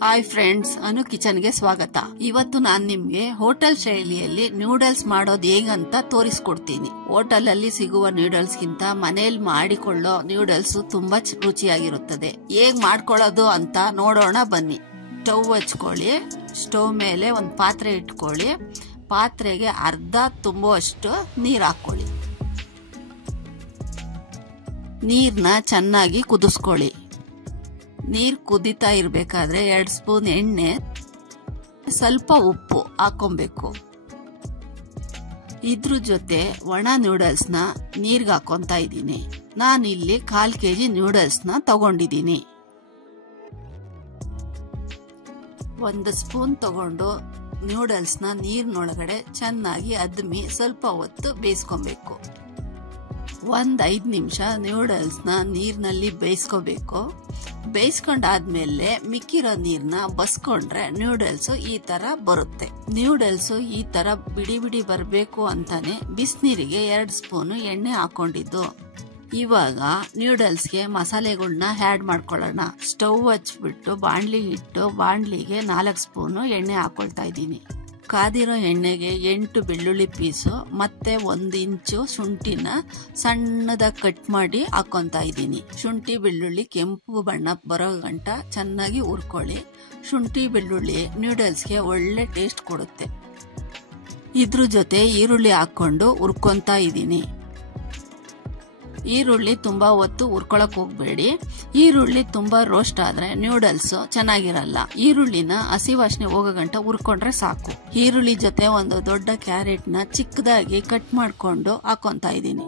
Hi friends, ಅನು kitchen ಗೆ ಸ್ವಾಗತ. ಇವತ್ತು ನಾನು ನಿಮ್ಗೆ ಹೋಟೆಲ್ ಶೈಲಿಯಲ್ಲಿ ನೂಡಲ್ಸ್ ಮಾಡೋದು ಹೇಗಂತ ತೋರಿಸ್ಕೊಡ್ತೀನಿ. ಹೋಟೆಲ್ ಅಲ್ಲಿ ಸಿಗುವ ನೂಡಲ್ಸ್ ಗಿಂತ ಮನೆಯಲ್ಲಿ ಮಾಡಿಕೊಳ್ಳೋ ನೂಡಲ್ಸ್ ತುಂಬಾ ರುಚಿಯಾಗಿರುತ್ತದೆ. ಹೇಗ್ ಮಾಡ್ಕೊಳ್ಳೋದು ಅಂತ ನೋಡೋಣ ಬನ್ನಿ. ಸ್ಟವ್ ಹಚ್ಕೊಳ್ಳಿ. ಸ್ಟವ್ ಮೇಲೆ ಒಂದು ಪಾತ್ರೆ ಇಟ್ಕೊಳ್ಳಿ. ಪಾತ್ರೆಗೆ ಅರ್ಧ ತುಂಬುವಷ್ಟು ನೀರ್ ಹಾಕೊಳ್ಳಿ. ನೀರ್ನ ಚೆನ್ನಾಗಿ ಕುದಿಸ್ಕೊಳ್ಳಿ. ನೀರ್ ಕುದಿತಾ ಇರ್ಬೇಕಾದ್ರೆ 2 ಸ್ಪೂನ್ ಎಣ್ಣೆ, ಸ್ವಲ್ಪ ಉಪ್ಪು ಹಾಕೊಬೇಕು. ಇದ್ರ ಜೊತೆ ಒಣ ನೂಡಲ್ಸ್ ನ ನೀರ್ಗೆ ಹಾಕೊಂತ ಇದ್ದೀನಿ. ನಾನಿಲ್ಲಿ 1/4 kg ನೂಡಲ್ಸ್ ನ ತಗೊಂಡಿದ್ದೀನಿ. 1 ಸ್ಪೂನ್ ತಗೊಂಡು ನೂಡಲ್ಸ್ ನ ನೀರಿನೊಳಗಡೆ ಚೆನ್ನಾಗಿ ಅದ್ಮಿ ಸ್ವಲ್ಪ ಹೊತ್ತು ಬೇಯಿಸ್ಕೊಬೇಕು. 5 ನಿಮಿಷ ನೂಡಲ್ಸ್ ನ ನೀರಿನಲ್ಲಿ ಬೇಯಿಸ್ಕೋಬೇಕು. ಬೇಯಿಸ್ಕೊಂಡಾದ್ಮೇಲೆ ಮಿಕ್ಕಿರೋ ನೀರ್ನ ಬಸ್ಕೊಂಡ್ರೆ ನೂಡಲ್ಸ್ ಈ ತರ ಬರುತ್ತೆ. ನೂಡಲ್ಸ್ ಈ ತರ ಬಿಡಿ ಬಿಡಿ ಬರ್ಬೇಕು ಅಂತಾನೆ ಬಿಸಿನೀರಿಗೆ 2 ಸ್ಪೂನ್ ಎಣ್ಣೆ ಹಾಕೊಂಡಿದ್ದು. ಇವಾಗ ನೂಡಲ್ಸ್ಗೆ ಮಸಾಲೆಗಳನ್ನ ಆಡ್ ಮಾಡ್ಕೊಳ್ಳೋಣ. ಸ್ಟವ್ ಹಚ್ಬಿಟ್ಟು ಬಾಣ್ಲಿ ಇಟ್ಟು ಬಾಣ್ಲಿಗೆ 4 ಸ್ಪೂನ್ ಎಣ್ಣೆ ಹಾಕೊಳ್ತಾ ಇದ್ದೀನಿ. ಕಾದಿರೋ ಎಣ್ಣೆಗೆ 8 ಬೆಳ್ಳುಳ್ಳಿ ಪೀಸು ಮತ್ತೆ 1 ಇಂಚು ಶುಂಠಿನ ಸಣ್ಣದಾಗಿ ಕಟ್ ಮಾಡಿ ಹಾಕೊಂತ ಇದ್ದೀನಿ. ಶುಂಠಿ ಬೆಳ್ಳುಳ್ಳಿ ಕೆಂಪು ಬಣ್ಣ ಬರೋ ಗಂಟ ಚೆನ್ನಾಗಿ ಹುರ್ಕೊಳ್ಳಿ. ಶುಂಠಿ ಬೆಳ್ಳುಳ್ಳಿ ನೂಡಲ್ಸ್ಗೆ ಒಳ್ಳೆ ಟೇಸ್ಟ್ ಕೊಡುತ್ತೆ. ಇದ್ರ ಜೊತೆ ಈರುಳ್ಳಿ ಹಾಕೊಂಡು ಹುರ್ಕೊಂತ ಇದ್ದೀನಿ. ಈರುಳ್ಳಿ ತುಂಬಾ ಹೊತ್ತು ಹುರ್ಕೊಳಕ್ ಹೋಗ್ಬೇಡಿ. ಈರುಳ್ಳಿ ತುಂಬಾ ರೋಸ್ಟ್ ಆದ್ರೆ ನೂಡಲ್ಸ್ ಚೆನ್ನಾಗಿರಲ್ಲ. ಈರುಳ್ಳಿನ ಹಸಿ ವಾಸನೆ ಹೋಗೋ ಗಂಟ ಹುರ್ಕೊಂಡ್ರೆ ಸಾಕು. ಈರುಳ್ಳಿ ಜೊತೆ ಒಂದು ದೊಡ್ಡ ಕ್ಯಾರೆಟ್ ನ ಚಿಕ್ಕದಾಗಿ ಕಟ್ ಮಾಡ್ಕೊಂಡು ಹಾಕೊಂತ ಇದ್ದೀನಿ.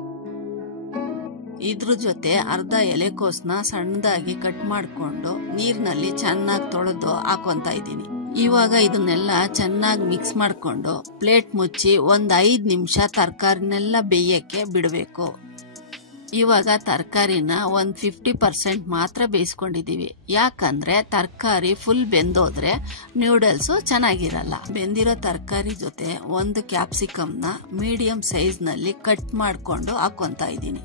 ಇದ್ರ ಜೊತೆ ಅರ್ಧ ಎಲೆಕೋಸನ್ನ ಸಣ್ಣದಾಗಿ ಕಟ್ ಮಾಡ್ಕೊಂಡು ನೀರಿನಲ್ಲಿ ಚೆನ್ನಾಗಿ ತೊಳೆದು ಹಾಕೊಂತ ಇದ್ದೀನಿ. ಇವಾಗ ಇದನ್ನೆಲ್ಲ ಚೆನ್ನಾಗಿ ಮಿಕ್ಸ್ ಮಾಡ್ಕೊಂಡು ಪ್ಲೇಟ್ ಮುಚ್ಚಿ 5 ನಿಮಿಷ ತರಕಾರಿನೆಲ್ಲ ಬೇಯಕ್ಕೆ ಬಿಡಬೇಕು. ಇವಾಗ ತರಕಾರಿನ 50% ಮಾತ್ರ ಬೇಯಿಸ್ಕೊಂಡಿದೀವಿ. ಯಾಕಂದ್ರೆ ತರಕಾರಿ ಫುಲ್ ಬೆಂದೋದ್ರೆ ನೂಡಲ್ಸ್ ಚೆನ್ನಾಗಿರಲ್ಲ. ಬೆಂದಿರೋ ತರಕಾರಿ ಜೊತೆ 1 ಕ್ಯಾಪ್ಸಿಕಮ್ ನ ಮೀಡಿಯಂ ಸೈಜ್ ನಲ್ಲಿ ಕಟ್ ಮಾಡ್ಕೊಂಡು ಹಾಕೊಂತ ಇದ್ದೀನಿ.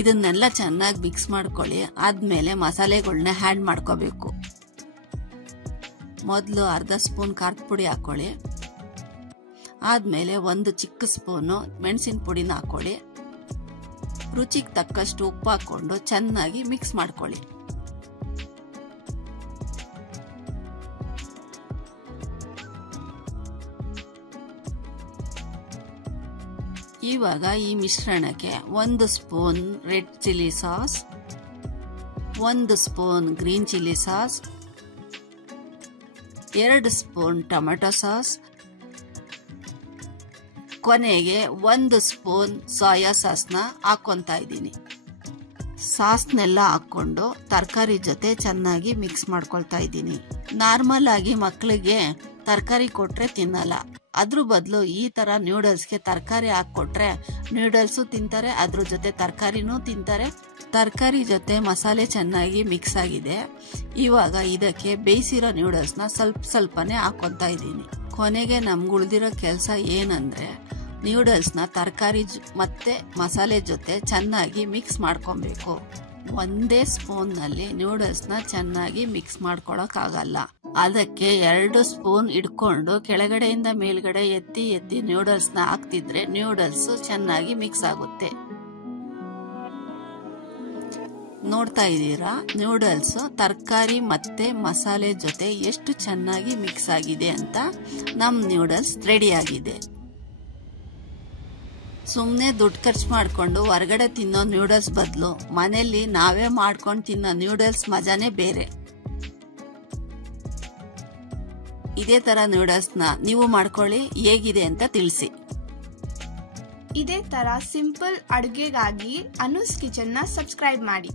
ಇದನ್ನೆಲ್ಲ ಚೆನ್ನಾಗಿ ಮಿಕ್ಸ್ ಮಾಡ್ಕೊಳ್ಳಿ. ಆದ್ಮೇಲೆ ಮಸಾಲೆಗಳನ್ನ ಆಡ್ ಮಾಡ್ಕೋಬೇಕು. ಮೊದಲು ಅರ್ಧ ಸ್ಪೂನ್ ಖಾರದ ಪುಡಿ ಹಾಕೊಳ್ಳಿ. ಆದ್ಮೇಲೆ 1 ಚಿಕ್ಕ ಸ್ಪೂನು ಮೆಣಸಿನ ಪುಡಿನ ಹಾಕೊಳ್ಳಿ. ರುಚಿಗೆ ತಕ್ಕಷ್ಟು ಉಪ್ಪು ಹಾಕೊಂಡು ಚೆನ್ನಾಗಿ ಮಿಕ್ಸ್ ಮಾಡ್ಕೊಳ್ಳಿ. ಇವಾಗ ಈ ಮಿಶ್ರಣಕ್ಕೆ 1 spoon red chilli sauce, 1 spoon green chilli sauce, 2 spoon tomato sauce, ಕೊನೆಗೆ 1 ಸ್ಪೂನ್ ಸೋಯಾ ಸಾಸ್ನ ಹಾಕೊಂತ ಇದ್ದೀನಿ. ಸಾಸ್ನೆಲ್ಲ ಹಾಕೊಂಡು ತರಕಾರಿ ಜೊತೆ ಚೆನ್ನಾಗಿ ಮಿಕ್ಸ್ ಮಾಡ್ಕೊಳ್ತಾ ಇದ್ದೀನಿ. ನಾರ್ಮಲ್ ಆಗಿ ಮಕ್ಕಳಿಗೆ ತರಕಾರಿ ಕೊಟ್ರೆ ತಿನ್ನಲ್ಲ. ಅದ್ರ ಬದಲು ಈ ತರ ನೂಡಲ್ಸ್ಗೆ ತರಕಾರಿ ಹಾಕೊಟ್ರೆ ನೂಡಲ್ಸು ತಿಂತಾರೆ, ಅದ್ರ ಜೊತೆ ತರಕಾರಿನೂ ತಿಂತಾರೆ. ತರಕಾರಿ ಜೊತೆ ಮಸಾಲೆ ಚೆನ್ನಾಗಿ ಮಿಕ್ಸ್ ಆಗಿದೆ. ಇವಾಗ ಇದಕ್ಕೆ ಬೇಯಿಸಿರೋ ನೂಡಲ್ಸ್ನ ಸ್ವಲ್ಪನೇ ಹಾಕೊಂತ ಇದ್ದೀನಿ. ಕೊನೆಗೆ ನಮ್ಗೆ ಉಳಿದಿರೋ ಕೆಲಸ ಏನಂದ್ರೆ ನೂಡಲ್ಸ್ ನ ತರಕಾರಿ ಮತ್ತೆ ಮಸಾಲೆ ಜೊತೆ ಚೆನ್ನಾಗಿ ಮಿಕ್ಸ್ ಮಾಡ್ಕೊಬೇಕು. 1 ಸ್ಪೂನ್ ನಲ್ಲಿ ನೂಡಲ್ಸ್ ನ ಚೆನ್ನಾಗಿ ಮಿಕ್ಸ್ ಮಾಡ್ಕೊಳಕ್ ಆಗಲ್ಲ. ಅದಕ್ಕೆ 2 ಸ್ಪೂನ್ ಇಟ್ಕೊಂಡು ಕೆಳಗಡೆಯಿಂದ ಮೇಲ್ಗಡೆ ಎತ್ತಿ ನೂಡಲ್ಸ್ ನ ಹಾಕ್ತಿದ್ರೆ ನೂಡಲ್ಸ್ ಚೆನ್ನಾಗಿ ಮಿಕ್ಸ್ ಆಗುತ್ತೆ. ನೋಡ್ತಾ ಇದ್ದೀರಾ ನೂಡಲ್ಸ್ ತರಕಾರಿ ಮತ್ತೆ ಮಸಾಲೆ ಜೊತೆ ಎಷ್ಟು ಚೆನ್ನಾಗಿ ಮಿಕ್ಸ್ ಆಗಿದೆ ಅಂತ. ನಮ್ ನೂಡಲ್ಸ್ ರೆಡಿ ಆಗಿದೆ. ಸುಮ್ನೆ ದುಡ್ಡು ಖರ್ಚು ಮಾಡ್ಕೊಂಡು ಹೊರಗಡೆ ತಿನ್ನೋ ನೂಡಲ್ಸ್ ಬದಲು ಮನೆಯಲ್ಲಿ ನಾವೇ ಮಾಡ್ಕೊಂಡು ತಿನ್ನೋ ನೂಡಲ್ಸ್ ಮಜಾನೇ ಬೇರೆ. ಇದೇ ತರ ನೂಡಲ್ಸ್ ನ ನೀವು ಮಾಡ್ಕೊಳ್ಳಿ, ಹೇಗಿದೆ ಅಂತ ತಿಳಿಸಿ. ಇದೇ ತರ ಸಿಂಪಲ್ ಅಡುಗೆಗಾಗಿ ಅನುಸ್ ಕಿಚನ್ ನ ಸಬ್ಸ್ಕ್ರೈಬ್ ಮಾಡಿ.